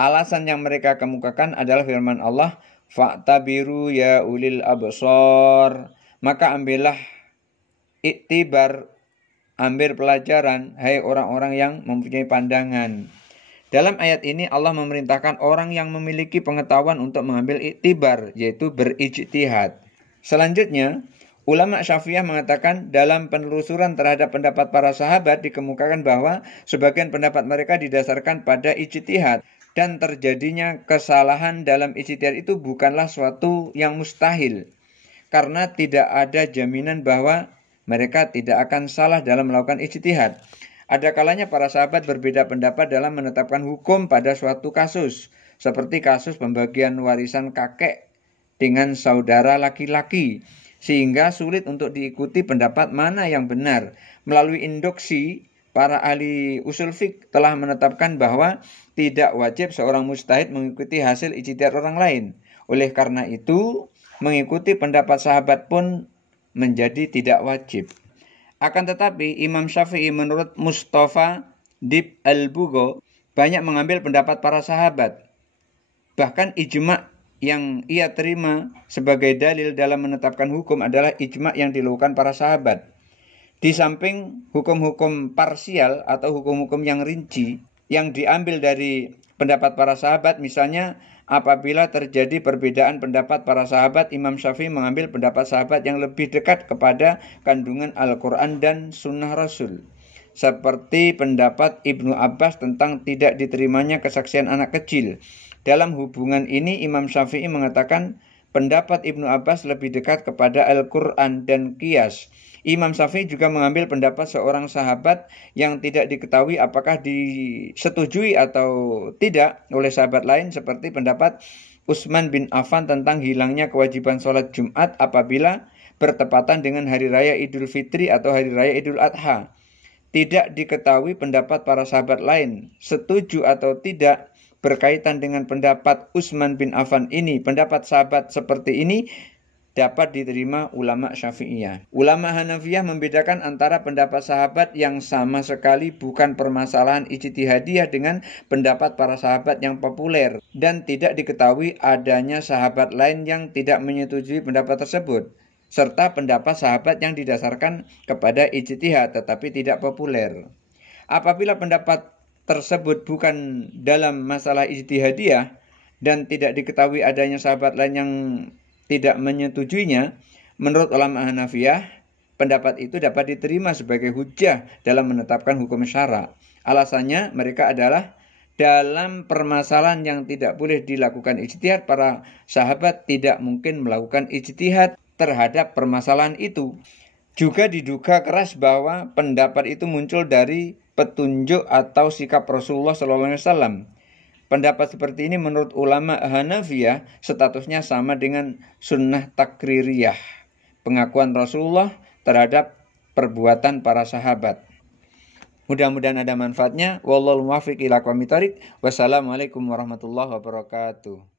Alasan yang mereka kemukakan adalah firman Allah, fa'tabiru ya ulil absar. Maka ambillah iktibar, ambil pelajaran, hai orang-orang yang mempunyai pandangan. Dalam ayat ini Allah memerintahkan orang yang memiliki pengetahuan untuk mengambil iktibar, yaitu berijtihad. Selanjutnya, ulama Syafi'iyah mengatakan dalam penelusuran terhadap pendapat para sahabat dikemukakan bahwa sebagian pendapat mereka didasarkan pada ijtihad, dan terjadinya kesalahan dalam ijtihad itu bukanlah suatu yang mustahil, karena tidak ada jaminan bahwa mereka tidak akan salah dalam melakukan ijtihad. Ada kalanya para sahabat berbeda pendapat dalam menetapkan hukum pada suatu kasus, seperti kasus pembagian warisan kakek dengan saudara laki-laki, sehingga sulit untuk diikuti pendapat mana yang benar. Melalui induksi, para ahli usul fiqh telah menetapkan bahwa tidak wajib seorang mujtahid mengikuti hasil ijtihad orang lain. Oleh karena itu, mengikuti pendapat sahabat pun menjadi tidak wajib. Akan tetapi Imam Syafi'i menurut Mustafa Dib al-Bugho banyak mengambil pendapat para sahabat. Bahkan ijma' yang ia terima sebagai dalil dalam menetapkan hukum adalah ijma' yang dilakukan para sahabat. Di samping hukum-hukum parsial atau hukum-hukum yang rinci yang diambil dari pendapat para sahabat, misalnya apabila terjadi perbedaan pendapat para sahabat, Imam Syafi'i mengambil pendapat sahabat yang lebih dekat kepada kandungan Al-Quran dan Sunnah Rasul. Seperti pendapat Ibnu Abbas tentang tidak diterimanya kesaksian anak kecil. Dalam hubungan ini Imam Syafi'i mengatakan pendapat Ibnu Abbas lebih dekat kepada Al-Quran dan Qiyas. Imam Syafi'i juga mengambil pendapat seorang sahabat yang tidak diketahui apakah disetujui atau tidak oleh sahabat lain, seperti pendapat Utsman bin Affan tentang hilangnya kewajiban sholat Jumat apabila bertepatan dengan Hari Raya Idul Fitri atau Hari Raya Idul Adha. Tidak diketahui pendapat para sahabat lain setuju atau tidak berkaitan dengan pendapat Utsman bin Affan ini. Pendapat sahabat seperti ini dapat diterima ulama Syafi'iyah. Ulama Hanafiyah membedakan antara pendapat sahabat yang sama sekali bukan permasalahan ijtihadiyah dengan pendapat para sahabat yang populer dan tidak diketahui adanya sahabat lain yang tidak menyetujui pendapat tersebut, serta pendapat sahabat yang didasarkan kepada ijtihad tetapi tidak populer. Apabila pendapat tersebut bukan dalam masalah ijtihadiyah dan tidak diketahui adanya sahabat lain yang tidak menyetujuinya, menurut ulama Hanafiyah, pendapat itu dapat diterima sebagai hujjah dalam menetapkan hukum syara. Alasannya mereka adalah dalam permasalahan yang tidak boleh dilakukan ijtihad, para sahabat tidak mungkin melakukan ijtihad terhadap permasalahan itu. Juga diduga keras bahwa pendapat itu muncul dari petunjuk atau sikap Rasulullah SAW. Pendapat seperti ini menurut ulama Hanafiyah statusnya sama dengan sunnah takririyah, pengakuan Rasulullah terhadap perbuatan para sahabat. Mudah-mudahan ada manfaatnya. Wallahul muwaffiq ila aqwamit thoriq. Wassalamualaikum warahmatullahi wabarakatuh.